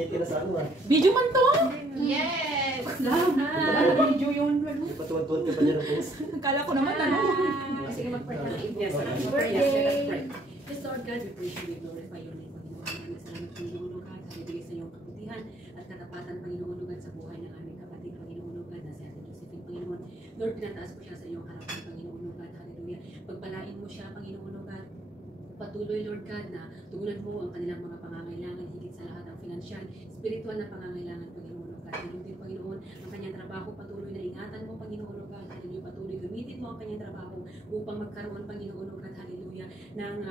tinitira sa ano ah. Video man to? Yes! Video yun. Patuwan-tuwan ka pa niya ng face. Kala ko naman ano. Sige, mag-pray ka. Yes, sir. Birthday! Yes, Lord God, we praise you, we glorify your name, Panginoon. Salamat, Panginoon, God. Halibigay sa iyong kabutihan at katapatan, Panginoon, God, sa buhay ng aming kapatid, Panginoon, God, na si Ate Josephine, Panginoon. Lord, pinataas ko siya sa iyong harapan, Panginoon, God. Hallelujah. Pagpalain mo siya, Panginoon, God. Patuloy, Lord God, na tugunan mo ang kanilang mga pangangailangan, higit sa lahat ang financial, spiritual na pangangailangan, Panginoon, God. Ganun din, Panginoon, ang kanyang trabaho, patuloy na ingatan mo, Panginoon, God. Hallelujah. Patuloy gamitin mo ang kanyang trabaho upang magkaroon, Panginoon, God. Hallelujah. Ng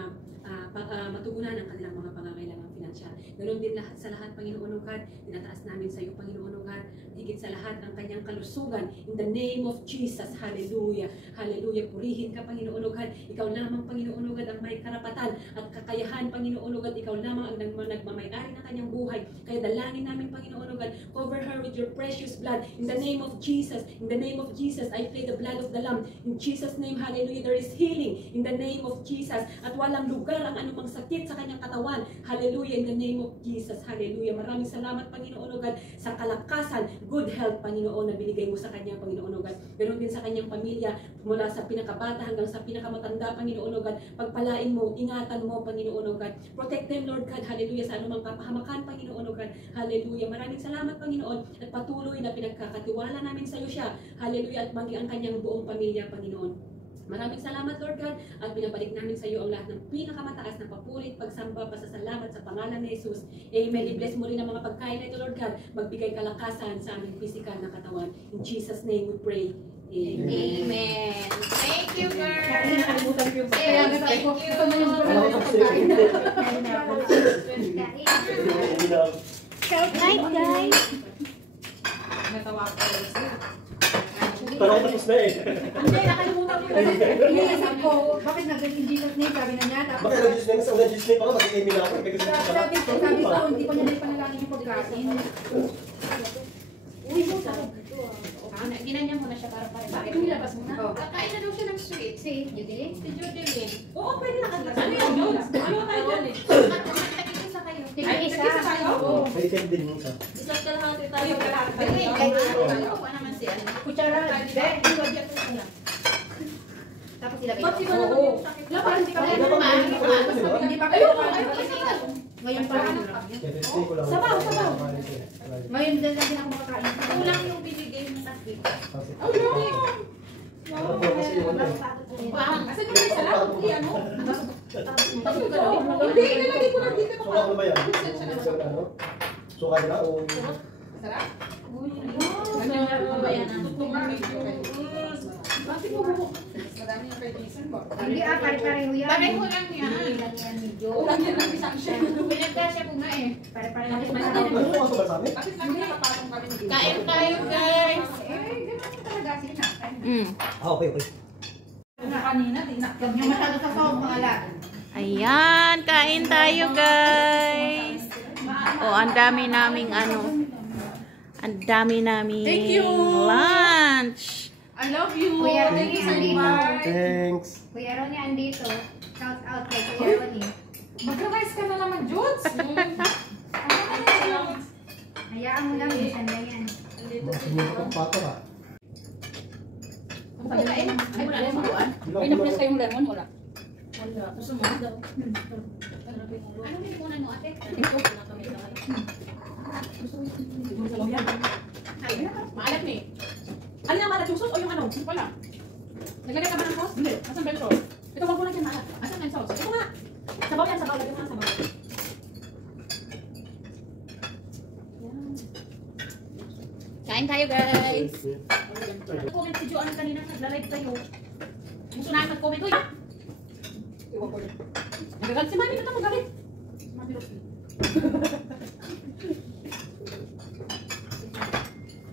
matugunan ang kanilang mga pangangailangan financial. Ganoon din lahat sa lahat, Panginoon, God. Tinataas namin sa iyo, Panginoon, God. Higit sa lahat ang kanyang kalusugan. In the name of Jesus. Hallelujah. Hallelujah. Purihin ka, Panginoon, God. Ikaw lamang, Panginoon, God, ang may karapatan at kakayahan, Panginoon, God. Ikaw lamang ang nagmamayari ng kanyang buhay. Kaya dalangin namin, Panginoon, God. Cover her with your precious blood. In the name of Jesus. In the name of Jesus, I plead the blood of the Lamb. In Jesus' name, hallelujah. There is healing. In the name of Jesus. At walang lugar ang anumang sakit sa kanyang katawan. Hallelujah. In the name of Jesus. Hallelujah. Maraming salamat, Panginoon, God, sa kalakasan, good health, Panginoon, na binigay mo sa kanya, Panginoon, God. Ganon din sa kanyang pamilya, mula sa pinakabata hanggang sa pinakamatanda, Panginoon, God. Pagpalain mo, ingatan mo, Panginoon, God. Protect them, Lord God. Hallelujah. Sa anumang kapahamakan, Panginoon, God. Hallelujah. Maraming salamat, Panginoon, at patuloy na pinagkakatiwala namin sa iyo siya. Hallelujah. At maging ang kanyang buong pamilya, Panginoon. Maraming salamat, Lord God, at pinabalik namin sa iyo ang lahat ng pinakamataas na papurit, pagsamba, pasasalamat sa pangalan ni Jesus. Amen. I-bless mo rin ang mga pagkain na ito, Lord God. Magbigay kalakasan sa aming physical na katawan. In Jesus' name we pray. Amen. Amen. Thank you, girl. Thank you. Good night, guys. Natawa ko. Parang tapos na eh. Hindi, nakalimutan ko yun. Iniisip ko, bakit nag-in Jesus name, sabi na niya. Tapos, Bakit nag-Diyos name? Sa nag-Diyos name ako, mag-email ako. sabi ko, hindi pa niya naipanalangin yung pagkain. Uy, mo sa ginanya mo na siya para pare. Bakit nilabas mo na? Kakain na daw siya ng sweet. Si Judy? Si Judy Lynn. Oo, pwede nakatlas. Ano yun, Jules? Ano tayo dyan eh? Isa kayo. Ay, isa tayo? Oo. May send din yung isa. Isa't kalahati tayo. Ay, kalahati. Ako naman si ano. Kutsara. Tapos ilagay Ba't ko. iba naman yung sakit? Wala, parang hindi ka Ay, meron. Hindi pa kayo. Ngayon pa rin. Sabaw, sabaw. Ngayon din lang din ako makakain. Kulang yung binigay mo sa akin. Ay, grabe. Kasi yung ano. Kasi kung may sarap, hindi ano? Hindi, ilalagay ko lang dito. Suka ko ba yan? Ano? Suka nila o... Sarap? Ano ba yan? Tutlong na medyo. Bakit mo buhok? Marami yung kaibisan mo. Hindi pare-pareho yan. Pareho lang yan. Lang yan medyo. Ulang yan ang isang share. Pinagkasya ko nga eh. Pare-pareho lang. Ano yung mga sa amin? Bakit lagi nakapatong kami dito? Kain tayo, guys. Ganun talaga sila. Okay. Kanina, di na. Huwag niyo masyado sa phone, pangalan. Ayan, kain tayo, guys. Oh, ang dami naming ano. Ang dami naming Thank you. lunch. I love you. Kuya Thank you so Ronnie, much. Thanks. Kuya Ronnie, andito. Shout out kay Kuya Ronnie. Mag-revise ka na naman, Jules. Ano na yan? Hayaan mo lang, minsan na yan. Sinunod ang pato ha. Ay, wala na yung buwan. Ay, na-press kayong lemon, wala. Wala. Gusto mo? Ano may muna no, ate? Maalat na eh. Ano yung maalat? Yung sauce o yung ano? Yung pala. Naglagay ka ba ng sauce? Hindi. Asan ba yung sauce? Ito, wag mo lang yung maalat. Asan ba yung sauce? Ito nga. Sabaw yan, sabaw. Lagyan mo ng sabaw. Kain tayo, guys. Comment si Joanne kanina, nagla-live tayo. Gusto na mag-comment. Uy! Iwan ko yun. Nagagalit si Mami, ito mo galit. Mami Rosy.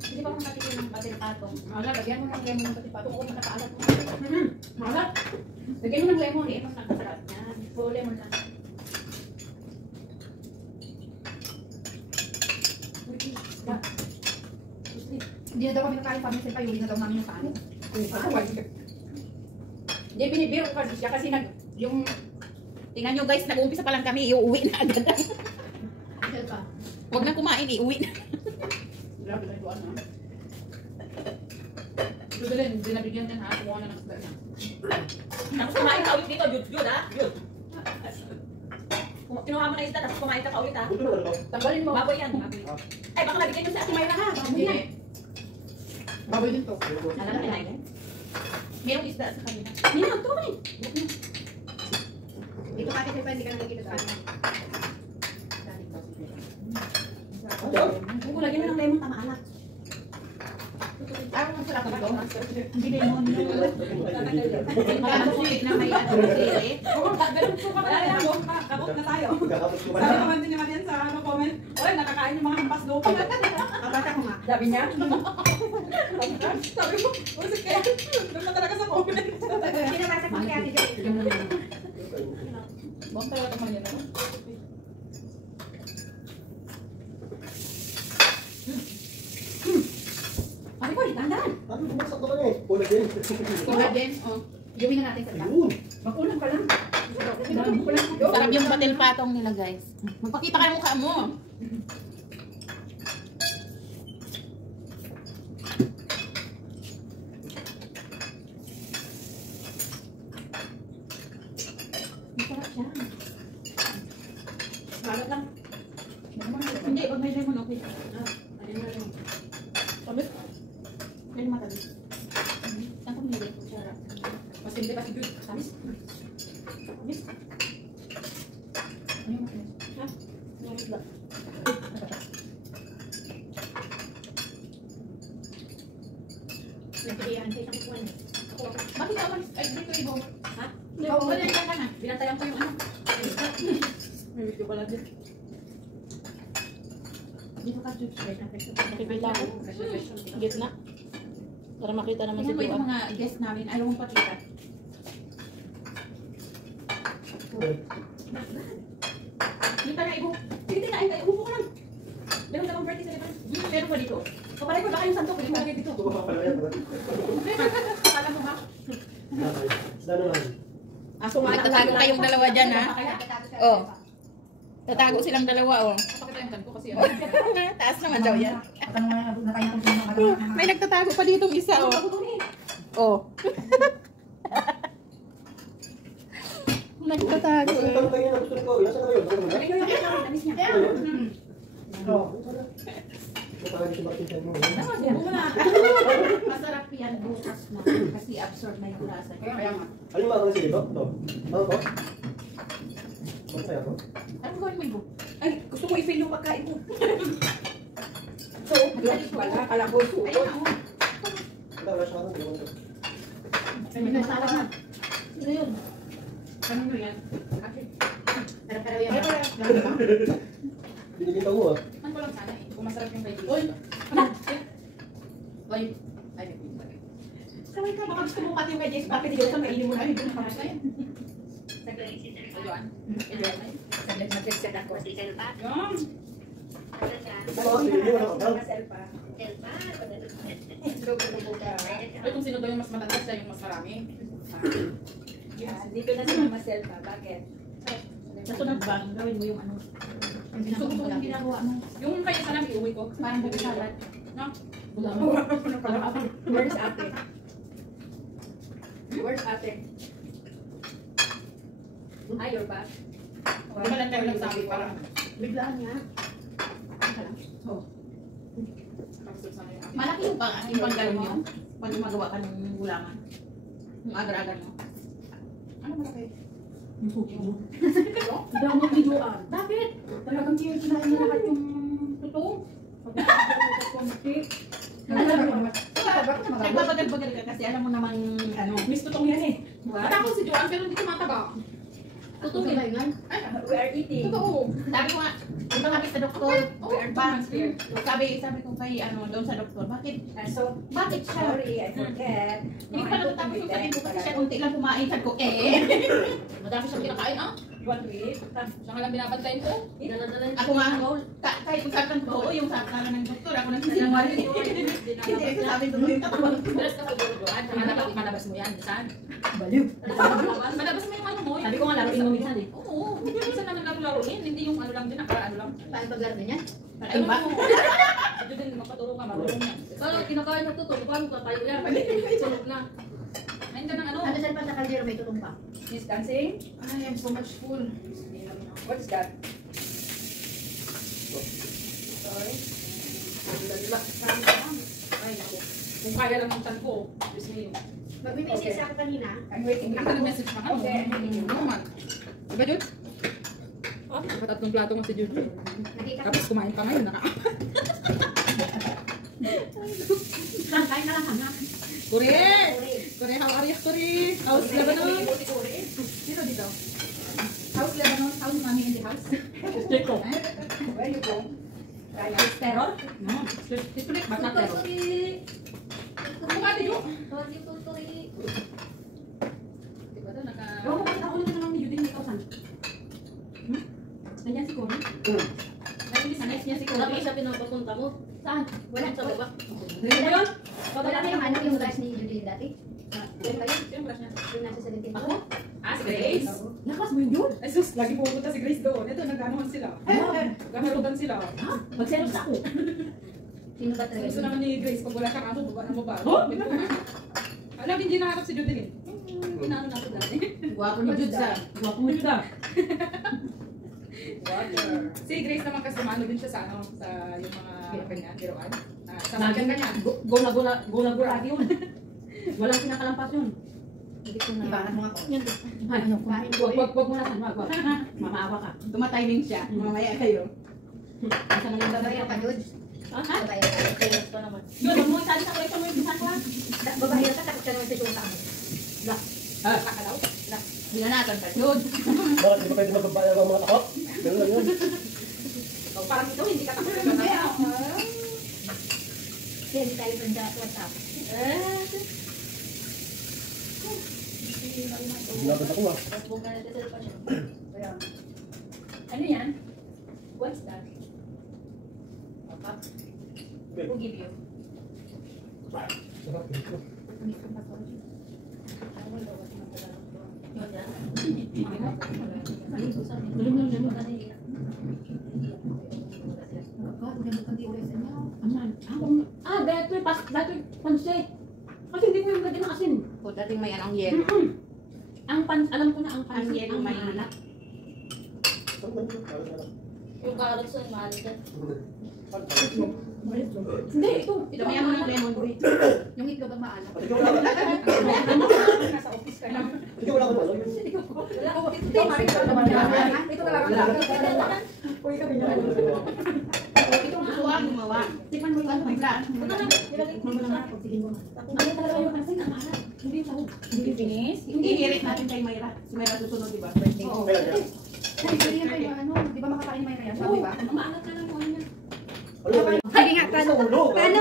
Hindi ba kung patikin ng patipatong? Mahala, lagyan mo ng lemon ng patipatong. Oo, nakakaalat mo. Mahala. Lagyan mo ng lemon. Lemon lang kasarap. Yan. Puro lemon lang. Hindi na daw kami nakain pamilya pa, yun na daw namin yung kanin. Hindi, binibiro ko siya kasi tingnan nyo guys, nag-uumpisa pa lang kami, iuwi na agad. Sel ka. Huwag na kumain, iuwi na. Grabe tayo doon, ha? Ito din, hindi nabigyan din, ha? Kumuha na ng isda niya. Tapos kumain ka ulit dito, Jud, ha? Jud. Kinuha mo na isda, tapos kumain ka pa ulit, ha? Buto na lang. Tanggalin mo. Baboy yan. Ay, baka nabigyan nyo si Ate Mayra, ha? Baka Hindi. yan. Baboy din to. Alam na kinain. Merong isda sa kanila. Hindi na, ito naman. Dito ka kasi pa, hindi ka nakikita sa akin. Kung lagyan mo ng lemon, tama alat. Ayaw mo sarap ito. Hindi lemon. Magkano Sweet na may ano sili. Oo, ganun po kami. Kapot na tayo. Kakapos ko Sabi ba? naman din naman yan sa comment. Oy, nakakain yung mga hampas lupa. Kapata ko nga. Sabi niya? Sabi ko, usik kaya. Doon na talaga sa comment. Pinabasa ko kay Ate Joy. Bang talaga man yan, ano? Sabi ko, dahan-dahan. Sabi ko, bumaksak naman eh. Ulat din. Tingnan din. Oh. Gawin na natin sa lang. Ayun. Mag-ulam ka lang. Sarap yung patil patong nila, guys. Magpakita ka ng mukha mo. Masarap siya. Balat lang. Hindi, pag may lemon, okay. Ayun na lang. Sabit. Pwede matabi. Saan kong nilip? Sarap. Mas hindi pa si Jud. Tamis. Tamis. Ano yung matabi? Tamis ba? Nagpilihan sa isang kuwan. Bakit ako? Ay, dito ibo. Ha? Oo, wala ka na. Binantayan ko yung ano. May video pala din. Dito ka, Jud. Nakikita ko. Gitna. Para makita naman si Tingnan mo yung Tuan. mga guest namin. Ayaw mong pakita. Hindi pa na ibo. Hindi na, ay, upo ka lang. Meron ka bang birthday celebration? Meron pa dito. Kapalay ko, baka yung santok, hindi mo lagay dito. Ito ba pala yan? Akala mo ba? Isda naman. Aso nga, Nagtatago kayong dalawa dyan, ha? Oh. Tatago silang dalawa, oh. Pakita yung kan ko kasi ano. Taas naman daw yan. Tanong nga na tayo kung sino ka. May nagtatago pa ditong isa, oh. Oh. Nagtatago. Kasi yung tayo na gusto ko. Ilan na yun? Lagay ko yung ano, tamis niya. Oo. Ito talaga si Martin sa mo. Masarap yan bukas na. Kasi absorb na yung lasa. Kaya nga. Alin ba ang nasi dito? Ito. Ano to? Ano kaya to? Ano gawin mo ibo? Ay, gusto ko i-fill yung pagkain ko. So, Wala, kala ko ayun suko. na, oh. Ito, wala siya ka ito. May masarap na. Sino yun? Ano mo yan? Pero yan. Binibinta mo ah. Man ko lang sana eh. Kung masarap yung kaibigan. Uy! Ano? Ay, ay, may pinag. Saway ka, baka gusto mo pati yung kay Jess, bakit hindi ka mainin mo na yun? Ayun. Saglit mag-set ako. Yan. Ano ba? Binibinta mo na ako. Ay, kung sino daw yung mas matanda, siya yung mas marami. Dito na si Mama Selva, bakit? Nasunod ba? Gawin mo yung ano. Yung Gusto ko pinakamulang yung ginagawa mo. Yung kaya sana iuwi ko. Parang buko salad. No? Where's ate? Where's ate? Ay, you're back. Di ba lang tayo nagsabi para Biglaan nga. kapsul sana yung akin. Malaki yung panggal mo. Pag gumagawa ka ng gulangan. Yung agar-agar mo. Ano malaki? Yung suki mo. Daw mo videoan. Bakit? Talagang kinain na lahat yung Totoo? konti. Nagbabagal-bagal ka kasi alam mo namang ano. Miss Tutong yan eh. Matapos si Joanne pero hindi tumataba. Totoo yun. We are eating. Totoo. Sabi ko nga, iba kami sa doktor. We are 2 months here. Sabi ko kay ano doon sa doktor, bakit So, bakit siya? sorry, I forget. Hindi pa natatapos yung sabihin ko kasi siya kunti lang kumain. Sabi ko, Madami siyang kinakain ah. You want to eat? Siya nga lang binabantayan ko. ako nga ang goal. Kahit kung sabi ko, oo, yung sabi ng doktor, ako nagsisinungaling. Hindi, sabi ko, yung katawan. Malas ka pag Joanne. Malabas mo yan. Saan? Baliw. Malabas mo yung ano mo. Sabi ko nga, laruin mo minsan eh. Oo. Minsan naman laro laruin, hindi yung ano lang din, ano lang. Paano pag gano'n yan? Ano ba? Ito din, magpaturo ka, marunong yan. Pero kinakain na to, paano ka tayo yan? Sunog na. Ayun ka ng ano, Ano saan pa sa kaldero may tulong pa? she's dancing. I am so much full. What's that? Sorry. Ay, naku. Kung kaya lang ang tan ko, Diyos me. Magme-message ako kanina. I'm waiting. Ang nag-message pa ka. Okay. Naman. Diba, Jude? Nakatatlong plato nga si Jude. Nakita ko. Tapos kumain pa ngayon, Kain na lang hanga. Kore! Kore, how are you, Kore? How's Lebanon? Sino dito? How's Lebanon? How's mommy in the house? Checo. Where you from? Terror? No. History, but not terror. Kumukha din yun. Diba ito, naka... Ewan ko bakit ako naman ni Judy may kausan. Nandiyan si Cory. Nice niya si Wala pa Cody. siya pinapapunta mo. Saan? Wala. Sa baba. Ano yun? Wala na yung ano yung rice ni Judy dati. Yung kayo? Yung brush niya. Yung nasa 17. Ako? Ah, si Grace. Lakas mo yun? Ay sus, lagi pupunta si Grace doon. Ito, nag-anuhan sila. Naghaharutan sila. Magselos ako. Sino ba talaga Gusto yun? naman ni Grace, pag wala siyang amo, baba ng baba. Alam, hindi naharap si Judeline. Inaano natin dati. Gwapo ni Jude sa. Gwapo ni Jude. Si Grace naman kasi ano din siya sa ano, sa yung mga kanya, biroan. Sa Lagi mga kanya. Gola yun. Walang pinakalampas yun. Hindi ko na. Ibanat mo nga ko. Ay, ano ko. Wag mo na san. Wag. Mamaawa ka. Tumatiming siya. Mamaya kayo. Asa na yung Babae babae? ka, Jude. Ha? Babae ka. Selos pa naman. Yun, mo isa sa collection mo yung bisan ko ha. Babae ka, takot ka naman sa yung tao. Kakalaw. Binanatan ka, Jude. Bakit di ba pwede magbabayad ng mga takot? Ganun lang yun. So, parang ito, hindi ka tapos na Kaya hindi tayo sa WhatsApp. Ginagad ako ah. Facebook na natin sa niya. Ano yan? What's that? Who give you? Sarap dito. Dahil pansit. Kasi hindi ko yung pwede ng asin. O, dating may anong yelo. Alam ko na ang Ang pansit, yelo ang may maalat. Saan ba yun? Parang ano? Yung carrots ay maalat yan. Parang- Hindi, ito. Damihan mo ng lemon green. Yung itlog ang maalat. Pati ikaw wala ka. Nasa office ka lang. Ikaw wala ka ba? Ito, Marie, ito naman yan. Ito talaga. Ito ang suwa, gumawa. Tikman mo yung ano, may plan. Ito na nga, pagsigin mo. Ano talaga yung pansit, ang maalat. Hindi yung sahog. Hindi finish? I-herit natin kay Mayra. Si Mayra susunod, di ba? Birthday. Oo. Kailan yan? Hindi yan kayo, ano, di ba makakain may kaya siya, di ba? Ang maalat na lang yung ano niya. Ano ba yun? Sabi nga, paano? Sa ulo, Paano?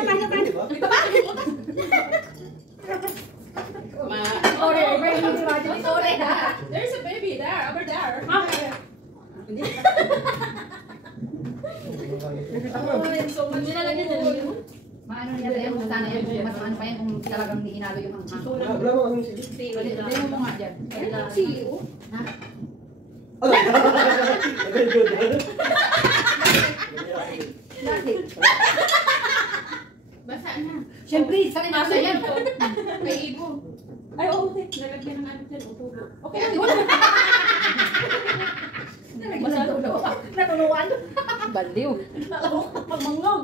Diba? Sorry, sorry. There's a baby there, over there. So, Hindi na lang yan. Maano niya tayo, kung sana yan, kung mas ano pa yan, kung talagang hindi inalo yung mga. Wala wala mo kasing sige. Demo mo nga dyan. CEO. Ano? Very good. Bakit? Basa na. Siyempre, sa nasa yan. May ibo. Ay, oo, nalagyan ng ano dyan. Utulo. Okay, wala. Natuluan. Baliw. Pagmanglog.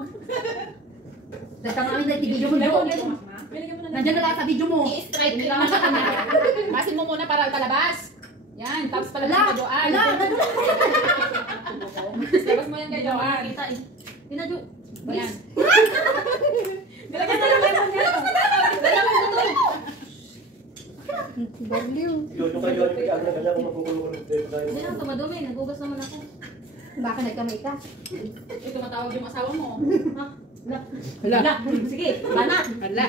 Nagkamamin na video mo doon. Nandiyan na lang sa video mo. I-strike nila mo sa kanya. Basin mo muna para palabas. Yan, tapos palabas mo kay Joanne. Labas mo yan kay Joanne. Kita eh. Tinadyo. Yan. Baliw. Yung kayo yung kaya na kanya kung magkukulong dito tayo. Hindi lang ito madumi. Nagugas naman ako. Baka nagkamay ka. Ito matawag yung asawa mo. Hala. Sige. Banat. Hala.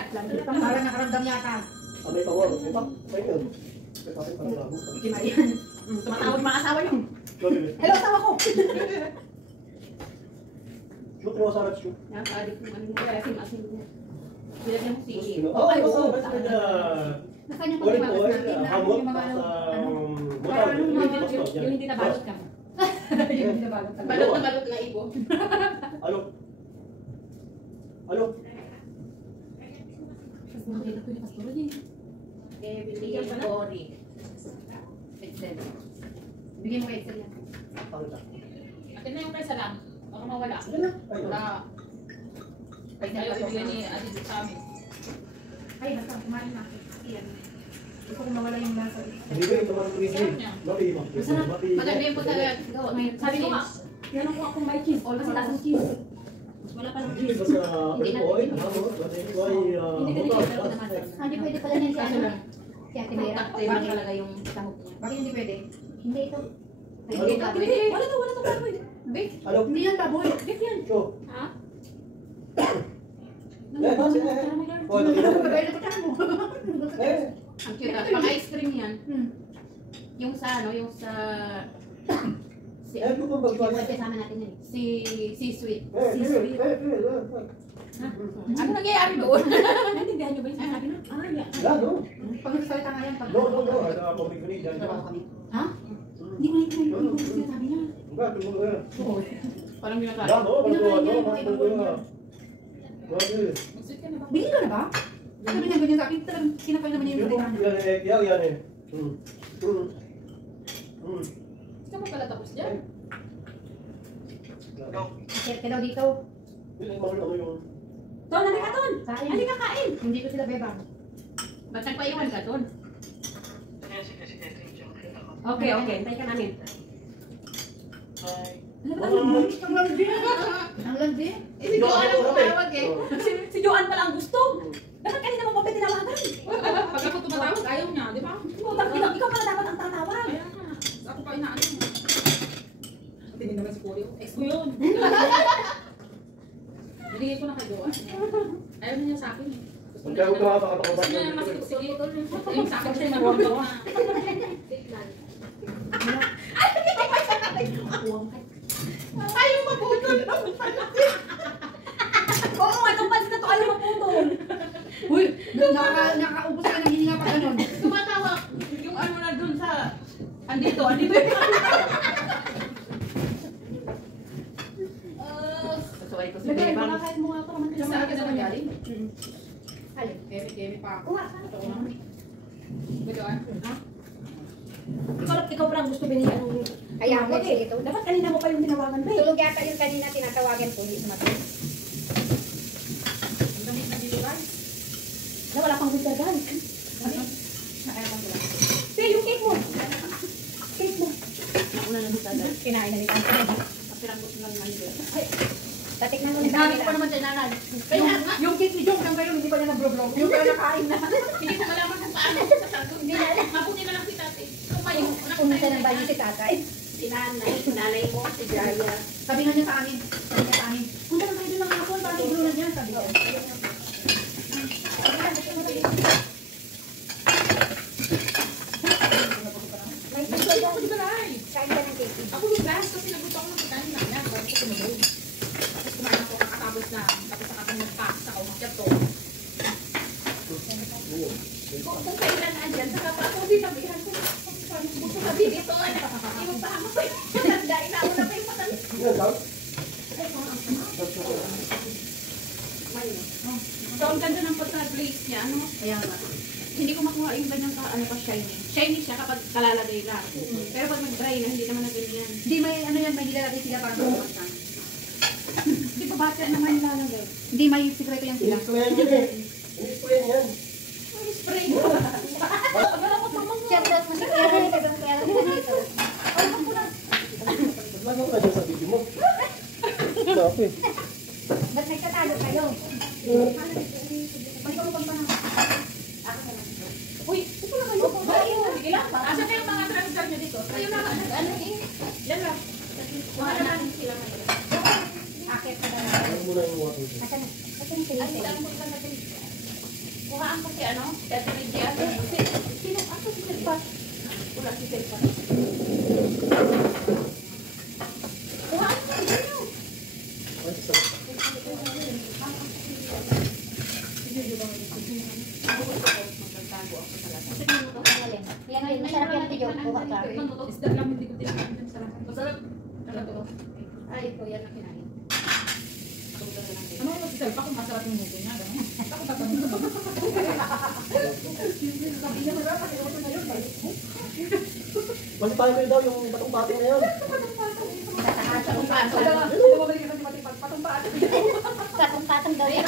Parang nakaramdam yata. Ano yung tawag? May pa? May yun. May pa parang bago. Kimayan. Tumatawag mga asawa niyo. Hello, asawa ko. Shoot mo sa shoot. Nakaadik mo. Ano yung asim-asim niya. Bilagyan mo sili. Oh, ay, oo, basta na. Nasaan yung Ulit po, pagkimakas natin na hamot yung mga sa ano? motor. Yung hindi nabalot ka mo. Yung binabalot talaga. Balot na balot na ibo. Ano? Ano? Bigyan pa na? Excel. Bigyan mo kay Excel yan. Pakita. Atin na yung presa lang. Baka mawala. Sige na. Ay, Wala. Kay Excel Ayaw pa ibigay to. ni Ate dito sa amin. Ay, basta kumain na. Yan. Gusto ko mawala yung lasa. Hindi ko yung tumatang Sarap niya. Mati, Masarap. mati. Maganda yung pagka gawa. Sabi ko nga, meron ko akong may cheese. All kasi lasang cheese. Wala pa ng Hindi cheese. ba sa olive oil? Ano? Kasi ito ay Hindi ka butas. nagkakaroon naman. Hindi pwede pala niyan si Kaso ano. lang. Si Ate Vera. Bakit talaga yung sahog niya? Bakit hindi pwede? Hindi ito. Ano? Hindi ba? Hindi, wala to baboy. Beef. Ano? Hindi yan baboy. Beef yan. So, Ha? eh, kasi eh. Oh, ito Bagay na pagkain mo. Eh, Ang cute. Pang ice cream yan. Yung sa ano, yung sa... Si eh, kung magpapagpapag. yung kasama natin yan. Si Sweet. Ano nangyayari doon? Naintindihan niyo ba yung sinasabi na? Ah, yeah. Wala, no? Pag nagsalita nga yan, pag... No, no, no. Ano, pabig-big dyan. Ha? Hindi ko naintindihan yung sinasabi niya. Enggak, tunggu ya. Parang binakain. Wala, no? Bago. Bagus. Mag-sweet ka na ba? Bigyan ka na ba? Sabi niya ganyan sa akin, talagang kinakain naman niya yung Yung salita. yan eh. Hindi ka pa pala tapos dyan. Share ka daw dito. Ton, halika Ton! Kain. Halika kain! Hindi ko sila bebang. Ba't nagpaiwan ka Ton? Okay, okay. Tayo ka namin. Ang landi. Ang landi. Eh, si Joanne ang tumawag eh. Si Joanne pala ang gusto. Dapat kanina mo pa tinawagan. Pag ako tumatawag, ayaw niya, di ba? Ikaw pala dapat ang tatawag. Kaya nga. Ako pa inaano mo. Tingin naman si Polio. Ex ko yun. Binigay ko na kay Joanne. Ayaw na niya sa akin eh. Gusto niya na masikip-sikip. Yung sa akin siya yung magawa. Ayaw maputol. Oo, itong pansin na to ayaw maputol. Uy, nakaubos ka ng hininga pa ganun. Tumatawag yung ano na dun sa... Andito yun. Sasaway ko si Lagay, Bebang. baka kahit mo nga pa naman. Sa akin naman galing. Alin? Kemi pa ako. Kuha ka. Gagawa. Ha? Ikaw parang gusto binigyan ng... Kaya ako eh. Ito. Dapat kanina mo pa yung tinawagan ba eh. Tulog yata yung kanina tinatawagan ko. Hindi sumagot. Ang damit na deliver. Na wala pang winter guys. Say, yung cake mo. Cake mo. Una na dito agad. Kinain na nito. Kapirang gusto lang naman dito. Tatikman ko na Hinahanap ko pa naman sa nanay. Yung cake ni Jong hanggang ngayon, hindi pa niya nag-vlog. Yung kaya nakain na. Hindi ko malaman kung paano sa tato. Hindi na. Mabuti na lang si tate. Kumayo. Pumunta ng bayo si tatay. Si nanay mo, si Jaya. Sabi nga niya sa amin. Sabi niya sa amin. Punta na tayo doon ng hapon. Paano yung na niya? Sabi niya. May Gusto puso ko doon. dito lang. Kain ka ng cake. Ako yung gas kasi nagusto ako ng pagkain na yan. Bago ko tumulog. Tapos kumain ako kakatapos na. Tapos saka ako mag-pasta ako mag-chato. Kung saan kayo na nandyan, saka pa ako dinabihan ko. Gusto sabi dito, yung pa ako pa yung matanda. Inauna pa yung matanda. So, ang ganda ng pagka-glaze niya, ano? Kaya nga. Hindi ko makuha yung ganyang ano pa shiny. Shiny siya kapag kalalagay lang. Pero pag mag-dry na, hindi naman na ganyan. Hindi may ano yan, may nilalagay sila para sa Hindi pa bata naman nilalagay. Hindi may sikreto yan sila. Ang spray mo. Wala ko pa mga. Siya daw mo si Kaya. Ibang kaya lang dito. Ba't nagtatalo kayo? May kapag pa na. Uy, ito na kayo. Sige lang. Asa kayong mga transfer nyo dito? Kayo na. Ano eh? Yan lang. Wala natin sila ngayon. Akit ka na. Asan na? Asan na sila? Ay, ang punta natin. Kuhaan ko si ano? Tete Media. Sino? Ako si Selpa. Wala si Selpa. Kuhaan ko si Selpa. Kaya ngayon, masarap yan ito yung kuha ka. Isda lang, hindi ko tinakaan. Masarap. Ay, ito yan ang kinain. Ano yung si Selpa kung masarap yung mugo niya, gano'n? Ako tatanong. Sabi niya masarap, kasi ako na yun. Balik tayo kayo daw yung patong-patong na yun. Patong-patong daw yan.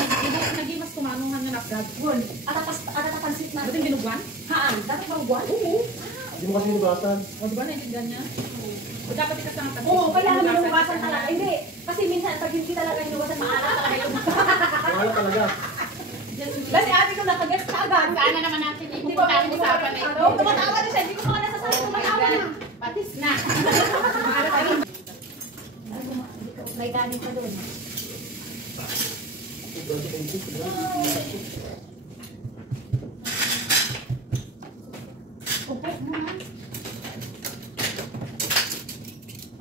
Naging mas tumanungan na nakagad. Atatapansit na. Ba't yung binuguan? Haan, dapat maruguan? Oo. Hindi mo kasi nubatan. O di ba naiintindihan niya? O dapat ikasang ang Oo, kailangan mo inuwasan talaga. Hindi. Kasi minsan, pag hindi talaga inuwasan, maalat talaga yung Wala talaga. Kasi ate ko nakagets ka agad. Sana naman natin Hindi ba ipupunta ang usapan na ito. Oo, tumatawa na siya. Hindi ko pa nasasabi, tumatawa na. Patis na. May galing pa doon.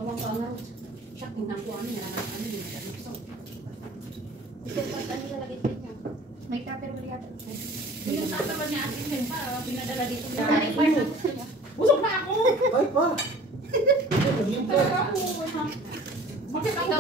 Awang ko ang siya tingnan ko ano yan ano yun siya nagsaw. Ito pa tayo lalagay niya. May tupper ba yata? Yung tatawa niya atin din pa, pinadala dito. Busog na ako! Ay pa! Naging pa. Bakit ako?